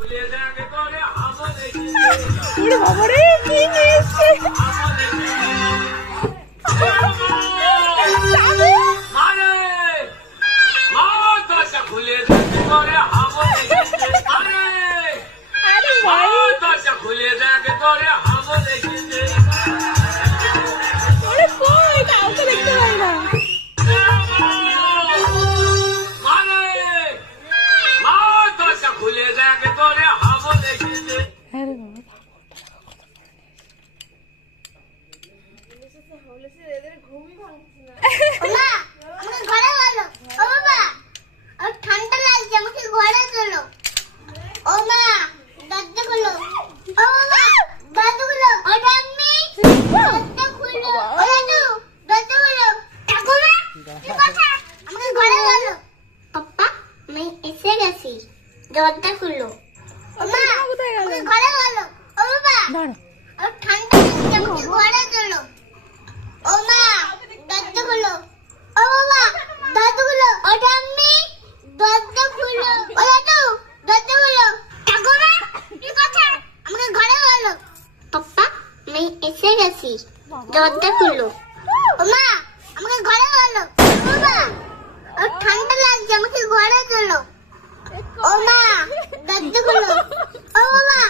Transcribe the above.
ওরে বাবা রে, কি নিয়ে এসছে? আরে ভাই, ওরে কই, কাউকে দেখতে পাই না। আরে বাবা, ঠান্ডা লাগছে, আমাকে ঘরে চলো। ও মা, দরজা খোলো। ও মা, দরজা খোলো। ও ঠাম্মি, দরজা খোলো। ও দাদু, দরজা খোলো। ঠাকুমা, কি কথা? আমাকে ঘরে চলো। পাপ্পা, আমি এসে গেছি, দরজা খোলো। ও মা, কোথায় গেল? আমাকে ঘরে চলো। ও বাবা, দাঁড়া। ও ঠান্ডা লাগছে, আমাকে ঘরে চলো। ও মা, দরজা খোলো। ও বাবা, দরজা খোলো। ও ঠাম্মি, দরজা খোলো। ও দাদু, দরজা খোলো। ঠাকুমা, কি কথা? আমাকে ঘরে বলো। পাপ্পা, আমি এসে গেছি, দরজা খুলো। ও মা, আমাকে ঘরে বলো। বাবা, ও ঠান্ডা লাগছে, আমাকে ঘরে চলো। ও মা, দরজা খুলো। ও বাবা,